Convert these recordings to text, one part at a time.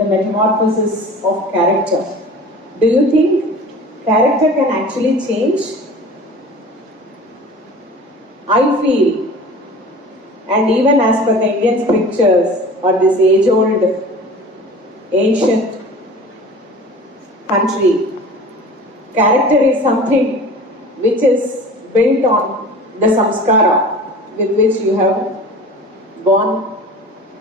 the metamorphosis of character. Do you think character can actually change? I feel, and even as per the Indian scriptures or this age-old, ancient country, character is something which is built on the samskara with which you have born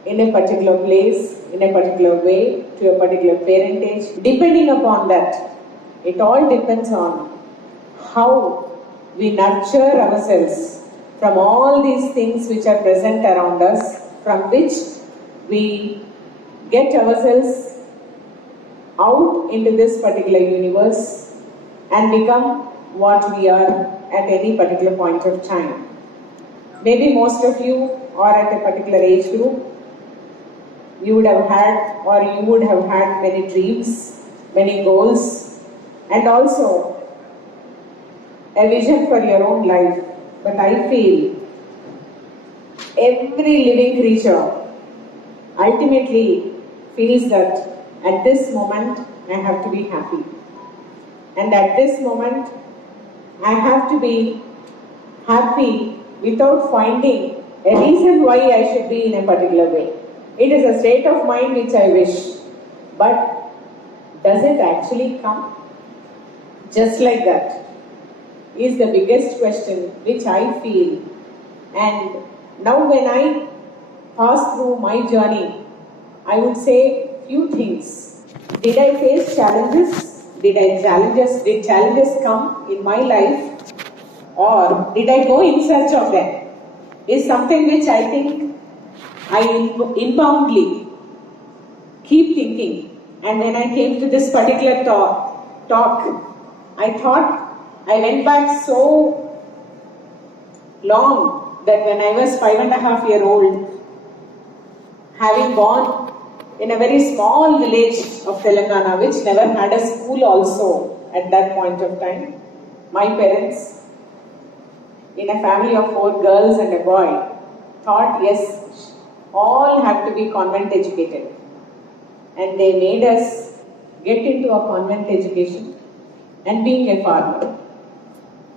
in a particular place, in a particular way, to a particular parentage. Depending upon that, it all depends on how we nurture ourselves from all these things which are present around us, from which we get ourselves out into this particular universe and become what we are at any particular point of time. Maybe most of you are at a particular age group. You would have had, or you would have had many dreams, many goals, and also a vision for your own life. But I feel every living creature ultimately feels that at this moment I have to be happy. And at this moment I have to be happy without finding a reason why I should be in a particular way. It is a state of mind which I wish, but does it actually come? Just like that is the biggest question which I feel. And now when I pass through my journey, I would say few things. Did I face challenges? Did challenges come in my life? Or did I go in search of them? Is something which I think I inboundly keep thinking. And when I came to this particular talk, I thought I went back so long that when I was 5.5-year-old, having gone in a very small village of Telangana, which never had a school also at that point of time, my parents, in a family of 4 girls and a boy, thought, yes, all have to be convent educated. And they made us get into a convent education and being a farmer.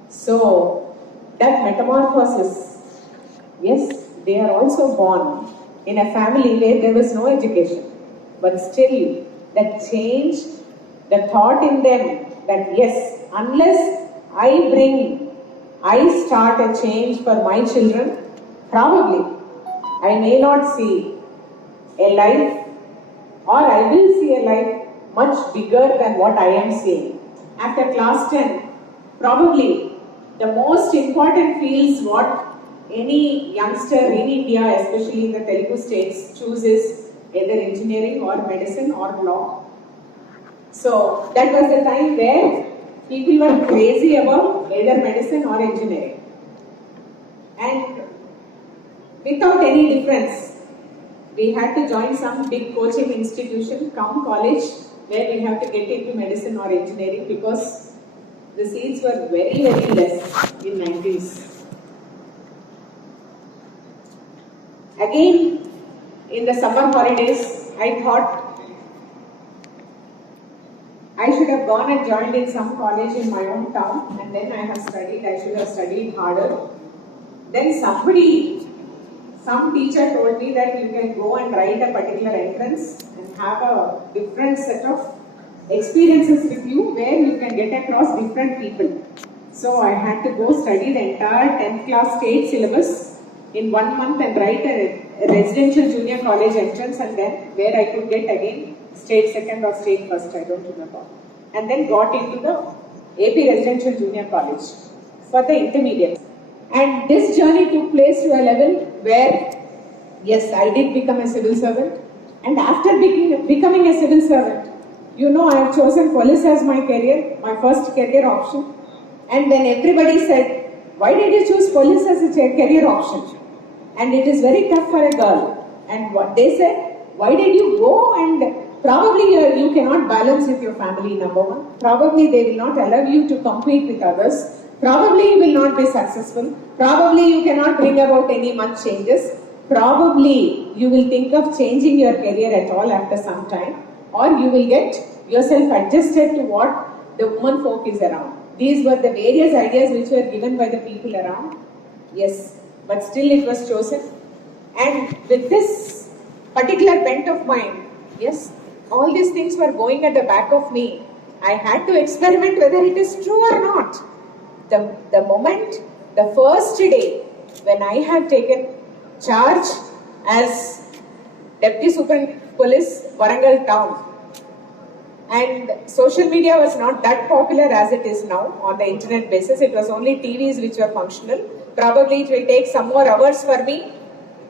So, that metamorphosis, yes, they are also born in a family where there was no education. But still, that change, the thought in them that yes, unless I start a change for my children, probably I may not see a life, or I will see a life much bigger than what I am seeing. After class 10, probably the most important fields what any youngster in India, especially in the Telugu states, chooses either engineering or medicine or law. So that was the time where people were crazy about either medicine or engineering. And without any difference, we had to join some big coaching institution, come college, where we have to get into medicine or engineering because the seats were very, very less in 90s. Again, in the summer holidays, I thought I should have gone and joined in some college in my own town, and then I should have studied harder. Then some teacher told me that you can go and write a particular entrance and have a different set of experiences with you where you can get across different people. So I had to go study the entire 10th class state syllabus in 1 month and write a residential junior college entrance, and then where I could get again state second or state first, I don't remember. And then got into the AP residential junior college for the intermediate. And this journey took place to a level where, yes, I did become a civil servant. And after becoming a civil servant, you know, I have chosen police as my career, my first career option. And then everybody said, why did you choose police as a career option? And it is very tough for a girl. And what they said, why did you go? And probably you cannot balance with your family, number one. Probably they will not allow you to compete with others. Probably you will not be successful. Probably you cannot bring about any changes. Probably you will think of changing your career at all after some time. or you will get yourself adjusted to what the woman folk is around. These were the various ideas which were given by the people around. Yes, but still it was chosen. And with this particular bent of mind, yes, all these things were going at the back of me. I had to experiment whether it is true or not. The moment, the first day when I have taken charge as Deputy Superintendent Police, Warangal Town, and social media was not that popular as it is now on the internet basis. It was only TVs which were functional. Probably it will take some more hours for me,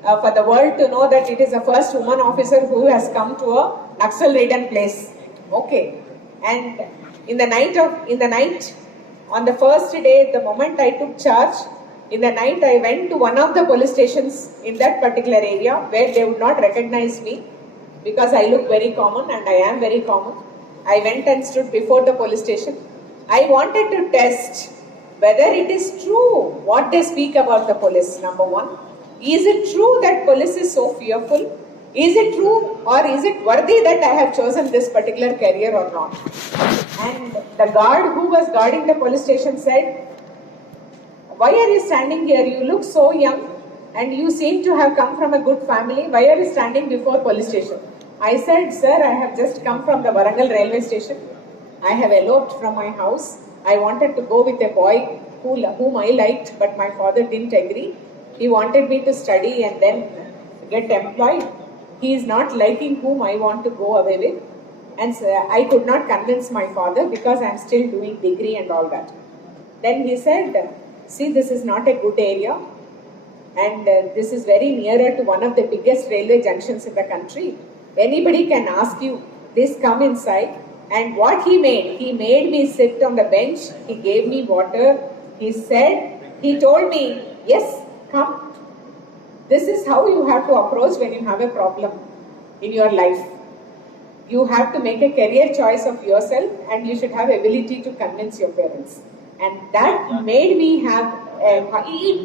for the world to know that it is the first woman officer who has come to a Naxal-ridden place. Okay. And in the night, on the first day, the moment I took charge, in the night I went to one of the police stations in that particular area where they would not recognize me because I look very common and I am very common. I went and stood before the police station. I wanted to test whether it is true what they speak about the police, number one. Is it true that police is so fearful? Is it true or is it worthy that I have chosen this particular career or not? And the guard who was guarding the police station said, "Why are you standing here? You look so young and you seem to have come from a good family. Why are you standing before police station?" I said, "Sir, I have just come from the Warangal railway station. I have eloped from my house. I wanted to go with a boy whom I liked, but my father didn't agree. He wanted me to study and then get employed. He is not liking whom I want to go away with. And so I could not convince my father because I am still doing degree and all that." Then he said, "See, this is not a good area and this is very nearer to one of the biggest railway junctions in the country. Anybody can ask you, this come inside." And what he made me sit on the bench. He gave me water. He told me, "Yes, come. This is how you have to approach when you have a problem in your life. You have to make a career choice of yourself and you should have ability to convince your parents." And that made me have a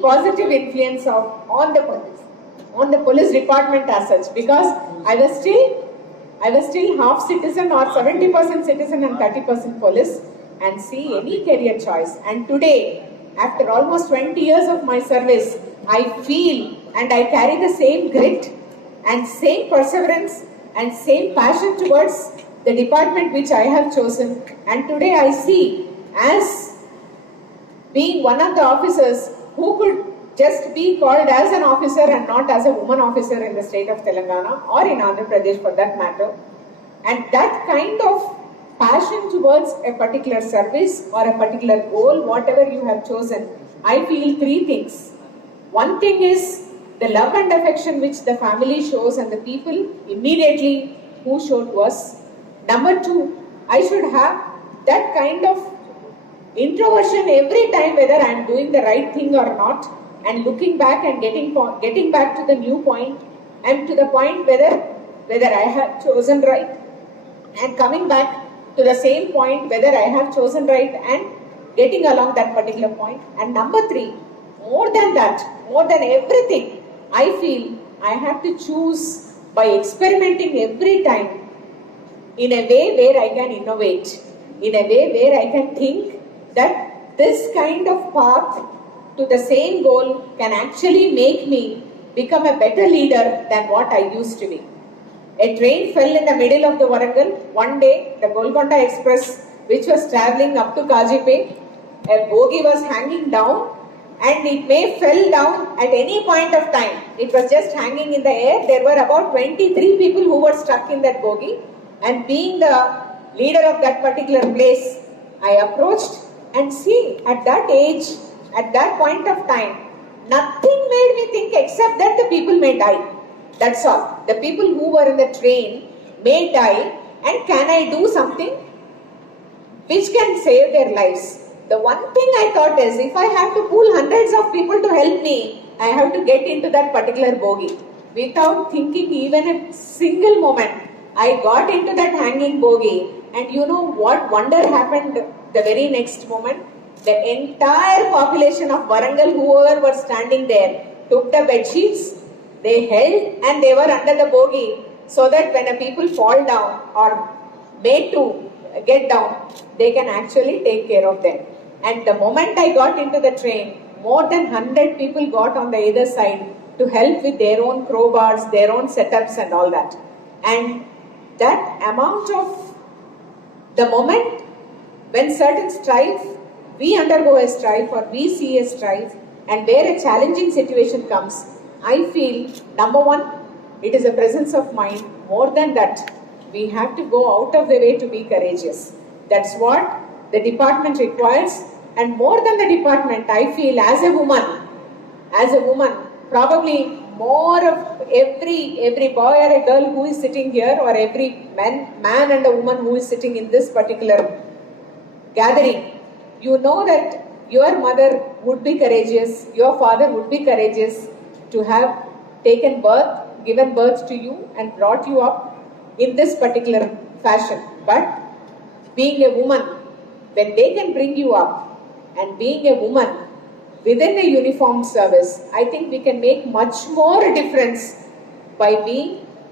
positive influence on the police department as such, because I was still half citizen or 70% citizen and 30% police, and see any career choice. And today, after almost 20 years of my service, I feel and I carry the same grit and same perseverance and same passion towards the department which I have chosen. And today I see as being one of the officers who could just be called as an officer and not as a woman officer in the state of Telangana or in Andhra Pradesh for that matter. And that kind of passion towards a particular service or a particular goal, whatever you have chosen, I feel three things. One thing is the love and affection which the family shows and the people immediately who showed to us. Number two, I should have that kind of introversion every time whether I am doing the right thing or not, and looking back and getting back to the new point and to the point whether I have chosen right, and coming back to the same point whether I have chosen right and getting along that particular point. And number three, more than that, more than everything, I feel I have to choose by experimenting every time in a way where I can innovate, in a way where I can think that this kind of path to the same goal can actually make me become a better leader than what I used to be. A train fell in the middle of the Warangal. One day, the Golconda Express, which was travelling up to Kajipe, a bogie was hanging down, and it may fell down at any point of time. It was just hanging in the air. There were about 23 people who were stuck in that bogie, and being the leader of that particular place, I approached and see, at that age, at that point of time, nothing made me think except that the people may die. That's all. The people who were in the train may die, and can I do something which can save their lives? The one thing I thought is, if I have to pull hundreds of people to help me, I have to get into that particular bogie. Without thinking even a single moment, I got into that hanging bogie, and you know what wonder happened the very next moment? The entire population of Warangal, whoever were standing there, took the bed sheets, they held and they were under the bogie, so that when a people fall down or made to get down, they can actually take care of them. And the moment I got into the train, more than 100 people got on the other side to help with their own crowbars, their own setups and all that. And that amount of, the moment when certain strife, we undergo a strife or we see a strife, and where a challenging situation comes, I feel, number one, it is a presence of mind. More than that, we have to go out of the way to be courageous. That's what the department requires. And more than the department, I feel as a woman, probably more of every boy or a girl who is sitting here, or every man and a woman who is sitting in this particular gathering, you know that your mother would be courageous, your father would be courageous to have given birth to you and brought you up in this particular fashion. But being a woman, when they can bring you up, and being a woman within a uniformed service, I think we can make much more difference by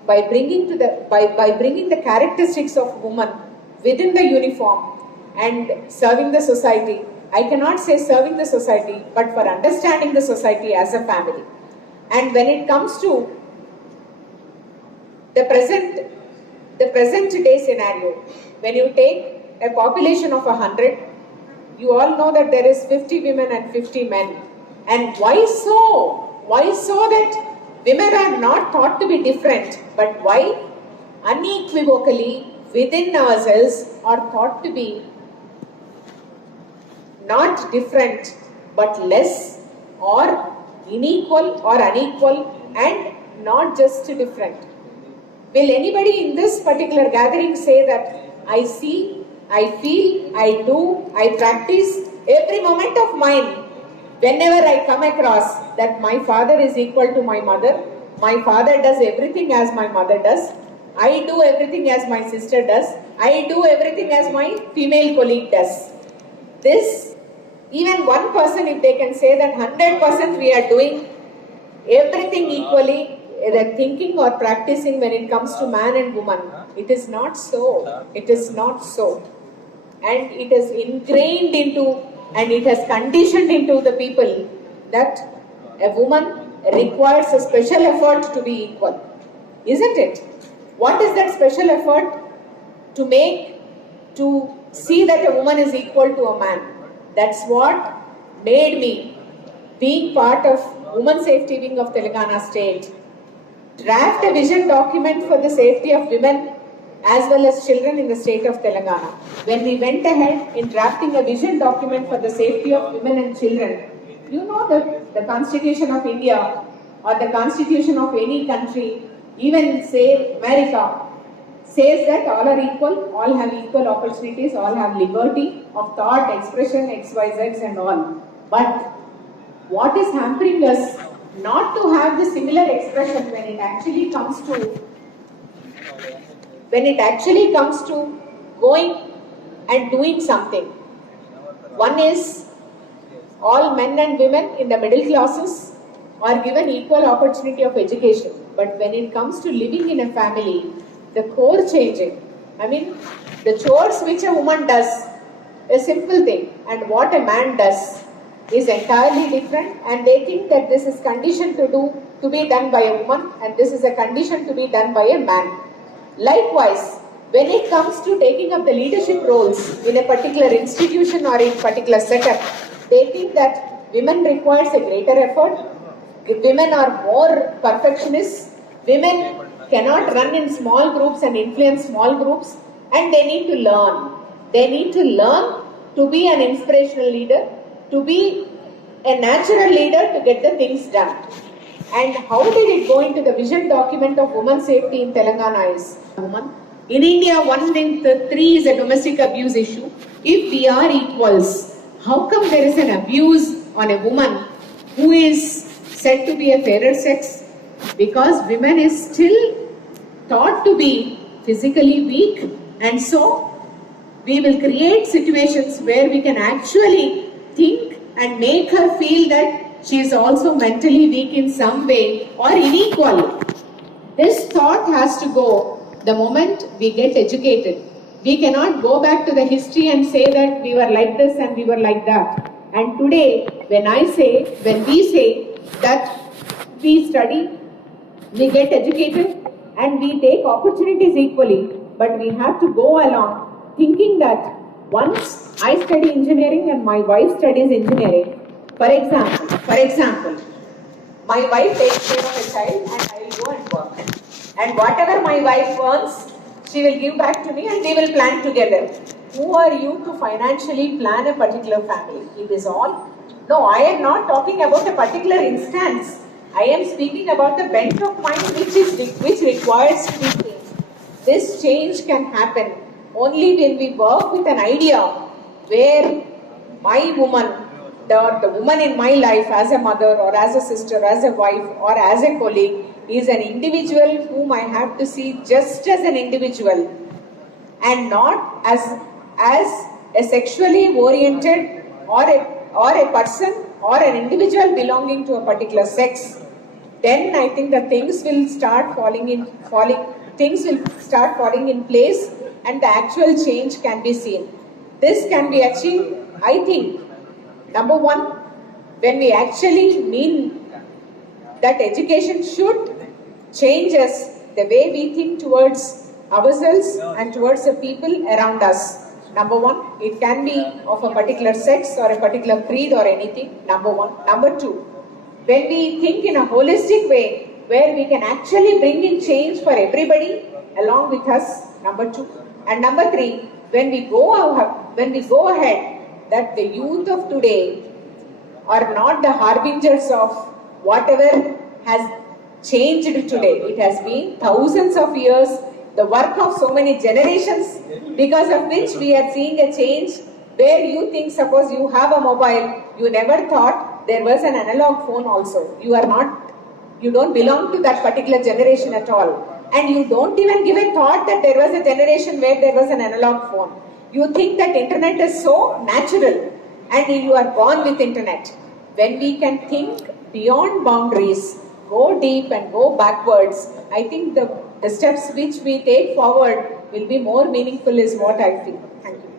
bringing the characteristics of woman within the uniform and serving the society. I cannot say serving the society, but for understanding the society as a family. And when it comes to the present day scenario, when you take a population of 100, you all know that there is 50 women and 50 men. And why so? Why so that women are not thought to be different, but why unequivocally within ourselves are thought to be not different, but less or unequal or unequal and not just different? Will anybody in this particular gathering say that I see, I feel, I do, I practice every moment of mine whenever I come across that my father is equal to my mother, my father does everything as my mother does, I do everything as my sister does, I do everything as my female colleague does. This, even one person, if they can say that 100% we are doing everything equally, either thinking or practicing when it comes to man and woman, it is not so. It is not so. And it is ingrained into, and it has conditioned into the people that a woman requires a special effort to be equal. Isn't it? What is that special effort to see that a woman is equal to a man? That's what made me, being part of Women Safety Wing of Telangana State, draft a vision document for the safety of women as well as children in the state of Telangana. When we went ahead in drafting a vision document for the safety of women and children, you know that the Constitution of India or the Constitution of any country, even say America, says that all are equal, all have equal opportunities, all have liberty of thought, expression, XYZ and all. But what is hampering us not to have the similar expression when it actually comes to going and doing something? One is all men and women in the middle classes are given equal opportunity of education. But when it comes to living in a family, the core changing. I mean, the chores which a woman does, a simple thing, and what a man does is entirely different, and they think that this is conditioned to be done by a woman and this is a condition to be done by a man. Likewise, when it comes to taking up the leadership roles in a particular institution or in a particular setup, they think that women requires a greater effort, women are more perfectionists, women cannot run in small groups and influence small groups, and they need to learn. They need to learn to be an inspirational leader, to be a natural leader to get the things done. And how did it go into the vision document of women safety in Telangana is, woman. In India, 1 in 3 is a domestic abuse issue. If we are equals, how come there is an abuse on a woman who is said to be a fairer sex? Because women is still thought to be physically weak, and so we will create situations where we can actually think and make her feel that she is also mentally weak in some way or unequal. This thought has to go the moment we get educated. We cannot go back to the history and say that we were like this and we were like that. And today, when we say that we study, we get educated and we take opportunities equally, but we have to go along thinking that once I study engineering and my wife studies engineering, for example, my wife takes care of a child and I will go and work. And whatever my wife earns, she will give back to me and we will plan together. Who are you to financially plan a particular family? It is all. No, I am not talking about a particular instance. I am speaking about the bent of mind which requires to be changed. This change can happen only when we work with an idea where my woman, the woman in my life as a mother or as a sister, as a wife or as a colleague is an individual whom I have to see just as an individual and not as a sexually oriented or a person or an individual belonging to a particular sex. Then I think the things will start falling in place and the actual change can be seen. This can be achieved, I think, number one, when we actually mean that education should change us the way we think towards ourselves and towards the people around us. Number one, it can be of a particular sex or a particular creed or anything. Number one. Number two, when we think in a holistic way where we can actually bring in change for everybody along with us. Number two. And number three, when we go ahead, that the youth of today are not the harbingers of whatever has changed today. It has been thousands of years, the work of so many generations, because of which we are seeing a change where you think, suppose you have a mobile, you never thought there was an analog phone also. You don't belong to that particular generation at all. And you don't even give a thought that there was a generation where there was an analog phone. You think that internet is so natural and you are born with internet. When we can think beyond boundaries, go deep and go backwards, I think the steps which we take forward will be more meaningful is what I feel. Thank you.